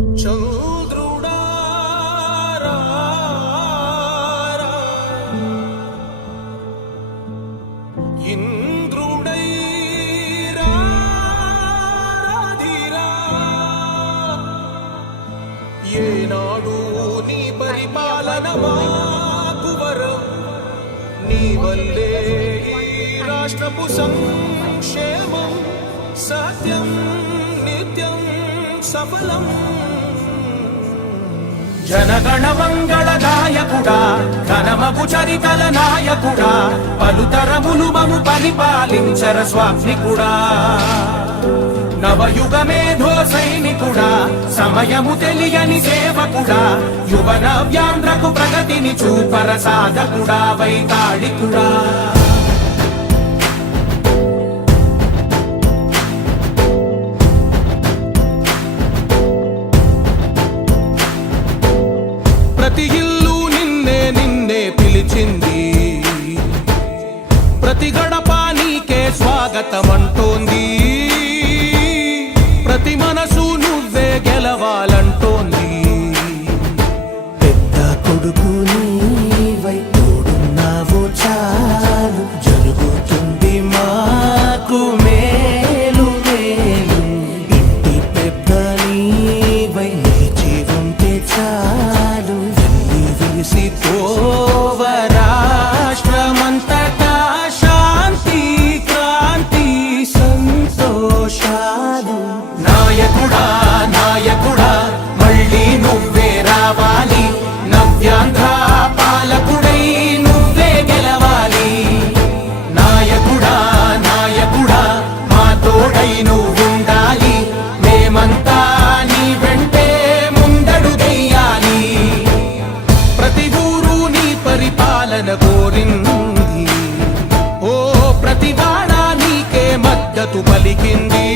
చంద్రుడా ఇంద్రుడై రాధిరా ఏనాడు నీ పరిపాలన మాకు వరం నీ వల్లే ఈ రాష్ట్రపు సంక్షేమం సత్యం నిత్యం సఫలం జనగణ మంగళ నాయకుడా ఘనమగు చరితల నాయకుడా పలుతరములు మము పరిపాలించర స్వామికుడా నవయుగ మేధో సైనికుడా సమయము తెలియని సేవకుడా యువన వ్యాంధ్రకు ప్రగతిని చూపర సాధకుడా వైతాళికుడా ప్రతి ఇల్లు నిన్నే నిన్నే పిలిచింది ప్రతి గడప నీకే స్వాగతమంటోంది ప్రతి మనసు నువ్వే గెలవాలంటోంది పెద్ద కొడుకు నీవై తోడున్నావు చాలు జరుగుతుంది మాకు మేలు మేలు ఇంటి పెద్ద నీవై నిలిచి ఉంటే చాలు విసిపోవ రాష్ట్రమంతటా శాంతి క్రాంతి సంతోషాలు నాయకుడా నాయకుడా మళ్ళీ నువ్వే రావాలి నవ్యాంధ్ర పాలకుడై నువ్వే గెలవాలి నాయకుడా నాయకుడా మా తోడై నువ్వుండాలి మేమంతా నీ వెంటే ముందడుగెయ్యాలి ప్రతి ఊరు నీ పరిపాలన కోరింది ఓ ప్రతి వాడ నీకే మద్దతు పలికింది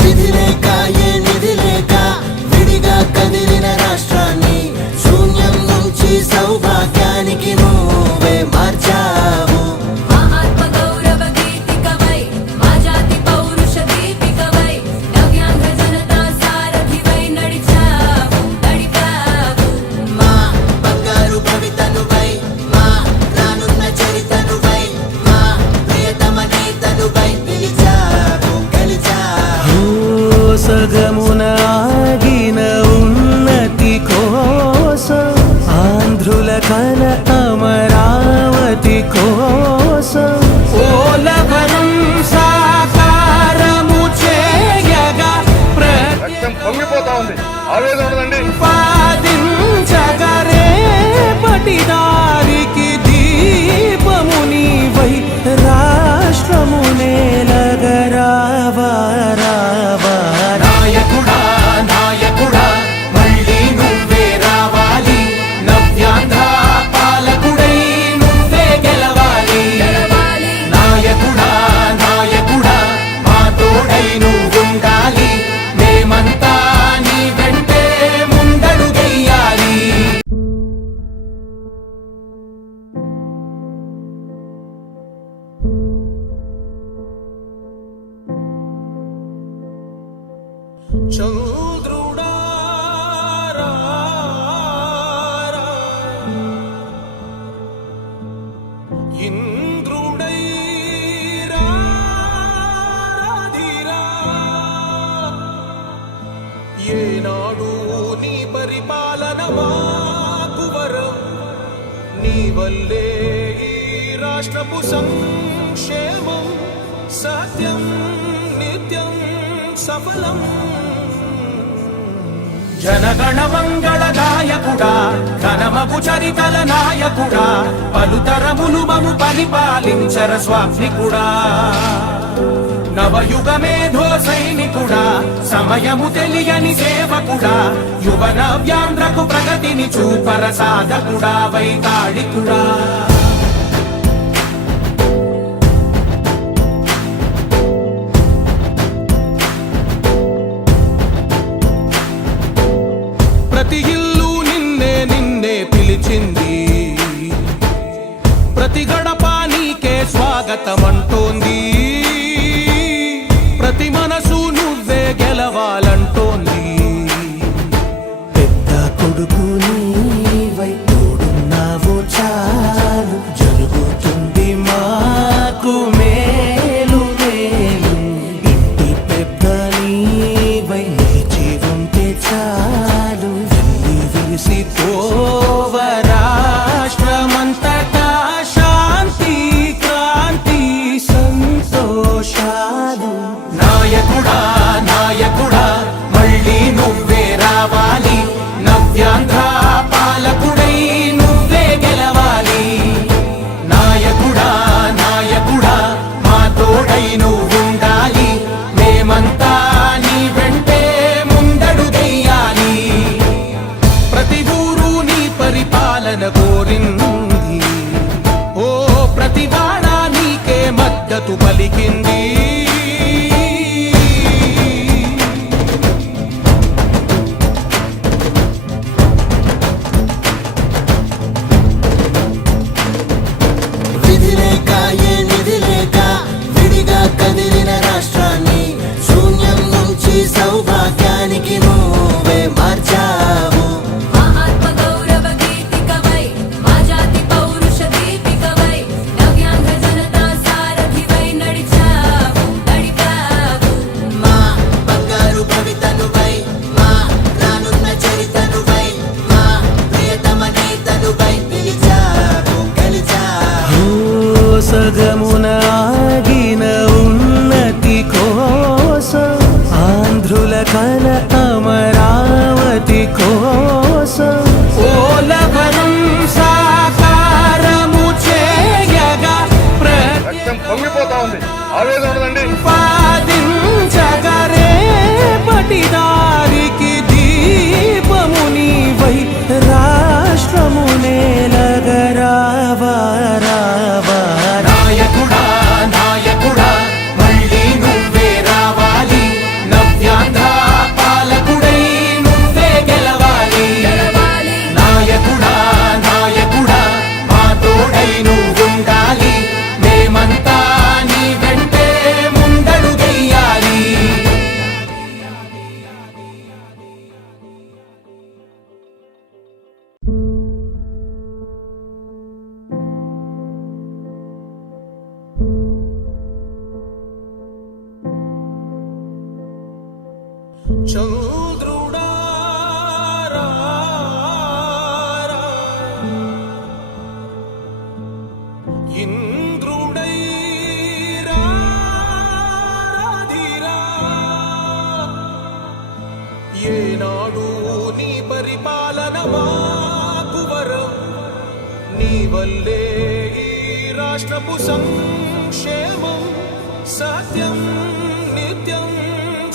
విధి లేక ఏ నిధి లేక విడిగా కదిలిన రాష్ట్రాన్ని శూన్యం నుంచి సౌభాగ్యానికి నువ్వే మార్చావు ఆత్మ గౌరవ గీతికవై మా జాతి పౌరుష దీపికవై నవ్యాంధ్ర జనతా సారథివై నడిచావు మా బంగారు భవితనువై మా రానున్న చరితనువై మా ప్రియతమ నేతనువై పిలిచావు గెలిచావు సగమున ఆగిన ఉన్నతి కోసం ఆంధ్రుల కల అమరావతి కోసం ఓలవరం సాకారము చేయగా రక్తం పొంగిపోతా ఉంది ఆవేదన ఉండదండి ప్రతిపాదించగరే పటిదారికి దీపము నీవై రాష్ట్రము నేలగరావా రావా నాయకుడా నాయకుడా మళ్ళీ నువ్వే రావాలి నవ్యాంధ్ర పాలకుడై నువ్వే గెలవాలి నాయకుడా నాయకుడా మా తోడై నువ్వుండాలి మేమంతా నీ వెంటే ముందడుగెయ్యాలి చంద్రుడా ఇంద్రుడై రాధిరా ఏనాడు నీ పరిపాలన మాకు వరం నీ వల్లే ఈ రాష్ట్రపు సంక్షేమం సత్యం నిత్యం సఫలం జనగణ మంగళ నాయకుడా ఘనమగు చరితల నాయకుడా పలుతరములు మము పరిపాలించర స్వామికుడా నవయుగ మేధో సైనికుడా సమయము తెలియని సేవకుడా యువన వ్యాంధ్రకు ప్రగతిని చూపర సాధకుడా వైతాళికుడా ప్రతి ఇల్లు నిన్నే నిన్నే పిలిచింది ప్రతి గడప నీకే స్వాగతమంటోంది, ప్రతి మనసు నువ్వే గెలవాలంటోంది. పెద్ద కొడుకు నీవై తోడున్నావు చాలు, జరుగుతుంది మాకు మేలు మేలు. ఇంటి పెద్ద నీవై నిలిచి ఉంటే చాలు, వెళ్ళి విరిసిపోవ రాష్ట్రమంతటా శాంతి క్రాంతి సంతోషాలు. నాయకుడా నాయకుడా మళ్ళీ నువ్వే రావాలి, నవ్యాంధ్ర పాలకుడై నువ్వే గెలవాలి. నాయకుడా నాయకుడా మా తోడై నువ్వుండాలి, మేమంతా నీ వెంటే ముందడుగెయ్యాలి. ప్రతి ఊరు నీ పరిపాలన కోరింది, ఓ ప్రతి వాడ నీకే మద్దతు పలికింది. విధి లేక ఏ నిధి లేక విడిగా కదిలిన రాష్ట్రాన్ని శూన్యం నుంచి సౌభాగ్యానికి నువ్వే మార్చావు. మా ఆత్మ గౌరవ గీతికవై, మా జాతి పౌరుష దీపికవై, నవ్యాంధ్ర జనతా సారథివై నడిచావు నడిపావు. మా బంగారు భవితనువై, మా రానున్న చరితనువై, మా ప్రియతమ నేతనువై పిలిచావు గెలిచావు. సగమున ఆగిన ఉన్నతి కోసం, ఆంధ్రుల కల అమరావతి కోసం, పోలవరం సాకారము చేయగా రక్తం పొంగిపోతా ఉంది, ఆవేదన ఉండదండి. ప్రతిపాదించగరేపటి దారికి దీపము నీవై రాష్ట్రము నేలగరావా రావా. నాయకుడా నాయకుడా మళ్ళీ నువ్వే రావాలి, నవ్యాంధ్ర పాలకుడై నువ్వే గెలవాలి. గెలవాలి. నాయకుడా నాయకుడా మా తోడై నువ్వుండాలి, మేమంతా నీ వెంటే ముందడుగెయ్యాలి. చంద్రుడా రా రా, ఇంద్రుడై రాధిరా. ఏనాడు నీ పరిపాలన మాకు వరం, నీ వల్లే ఈ రాష్ట్రపు సంక్షేమం సత్యం నిత్యం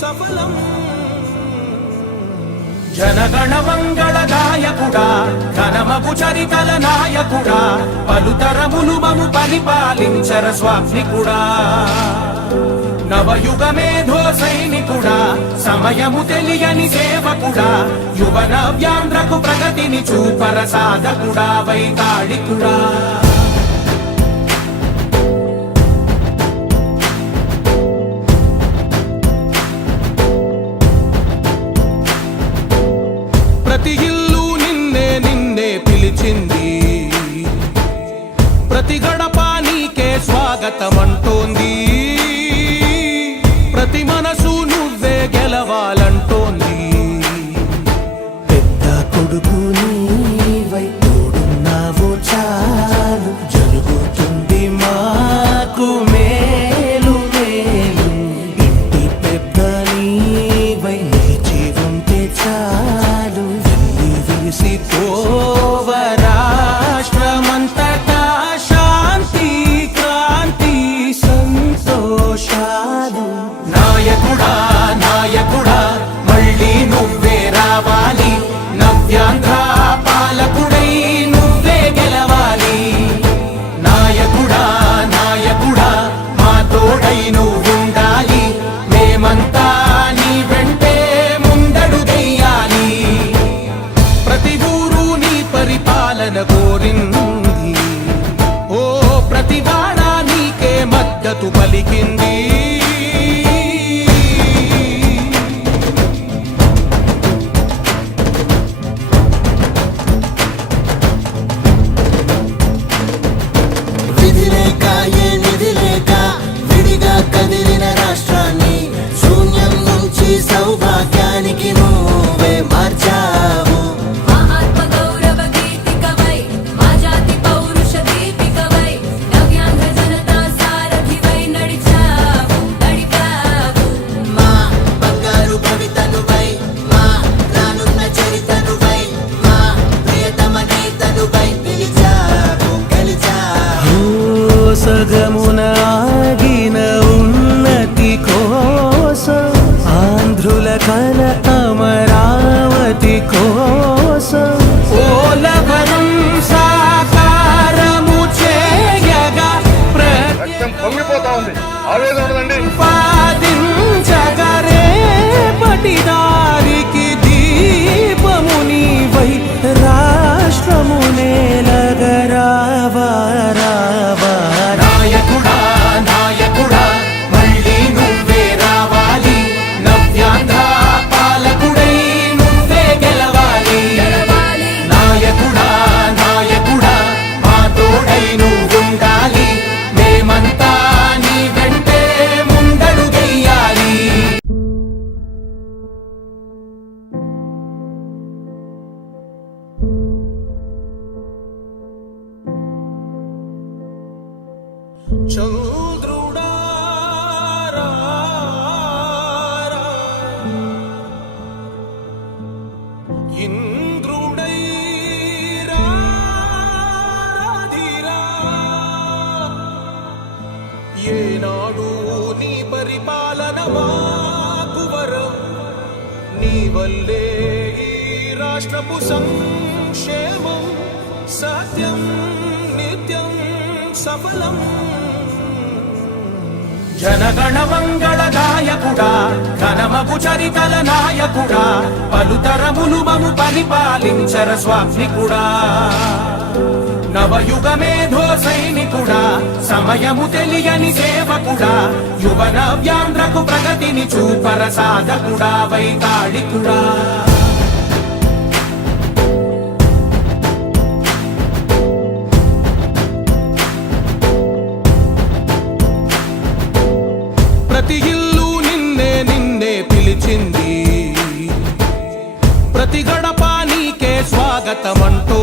సఫలం. జనగణ మంగళ నాయకుడా, ఘనమగు చరితల నాయకుడా, పలుతరములు మము పరిపాలించర స్వామికుడా. నవయుగ మేధో సైనికుడా, సమయము తెలియని సేవకుడా, యువ నవ్యాంధ్రకు ప్రగతిని చూపర సాధకుడా వైతాళికుడా. ప్రతి ఇల్లు నిన్నే నిన్నే పిలిచింది, ప్రతి గడప నీకే స్వాగతమంటోంది, ప్రతి మనసు నువ్వే గెలవాలంటోంది. పెద్ద కొడుకు నీవై తోడున్నావు చాలు, జరుగుతుంది మాకు మేలు మేలు. ఇంటి పెద్ద నీవై నిలిచి ఉంటే చాలు, వెళ్ళి విరిసిపోవ రాష్ట్రమంతటా శాంతి క్రాంతి సంతోషాలు. నాయకుడా నాయకుడా మళ్ళీ నువ్వే రావాలి, నవ్యాంధ్ర పాలకుడై నువ్వే గెలవాలి. నాయకుడా నాయకుడా మా తోడై నువ్వుండాలి, మేమంతా నీ వెంటే ముందడుగెయ్యాలి. పరిపాలన కోరింది, ఓ మద్దతు పలికింది. విధి లేక ఏ నిధి లేక విడిగా కదిలిన రాష్ట్రాన్ని శూన్యం నుంచి సౌభాగ్యానికి నువ్వే మార్చావు. మా ఆత్మ గౌరవ గీతికవై మా జాతి పౌరుష దీపికవై నవ్యాంధ్ర జనతా సారథివై నడిచావు నడిపావు. మా బంగారు భవితనువై మా రానున్న చరితనువై మా ప్రియతమ నేతనువై పిలిచావు గెలిచావు. సగమున ఆగిన ఉన్నతి కోసం ఆంధ్రుల కల అమరావతి కోసం పోలవరం సాకారము చేయగా రక్తం పొంగిపోతా ఉంది, ఆవేదన ఉండదండి. ప్రతిపాదించగరే పటిదారికి దీపము నీవై రాష్ట్రము నేలగరావా రావా. నాయకుడా నాయకుడా మళ్ళీ నువ్వే రావాలి. నవ్యాంధ్ర పాలకుడై నువ్వే గెలవాలి. గెలవాలి. నాయకుడా నాయకుడా మా తోడై నువ్వుండాలి. మేమంతా నీ వెంటే ముందడుగెయ్యాలి. చంద్రుడా రా, రా. ఇంద్రుడై రాధిరా. ఏనాడు నీ పరిపాలన మాకు వరం, నీ వల్లే ఈ రాష్ట్రపు సంక్షేమం సత్యం నిత్యం సఫలం. జనగణ మంగళ నాయకుడా ఘనమగు చరితల నాయకుడా పలుతరములు మము పరిపాలించర స్వామికుడా. నవయుగ మేధో సైనికుడా సమయము తెలియని సేవకుడా యువ నవ్యాంధ్రకు ప్రగతిని చూపర సాధకుడా వైతాళికుడా. ప్రతి ఇల్లు నిన్నే నిన్నే పిలిచింది, ప్రతి గడప నీకే స్వాగతమంటూ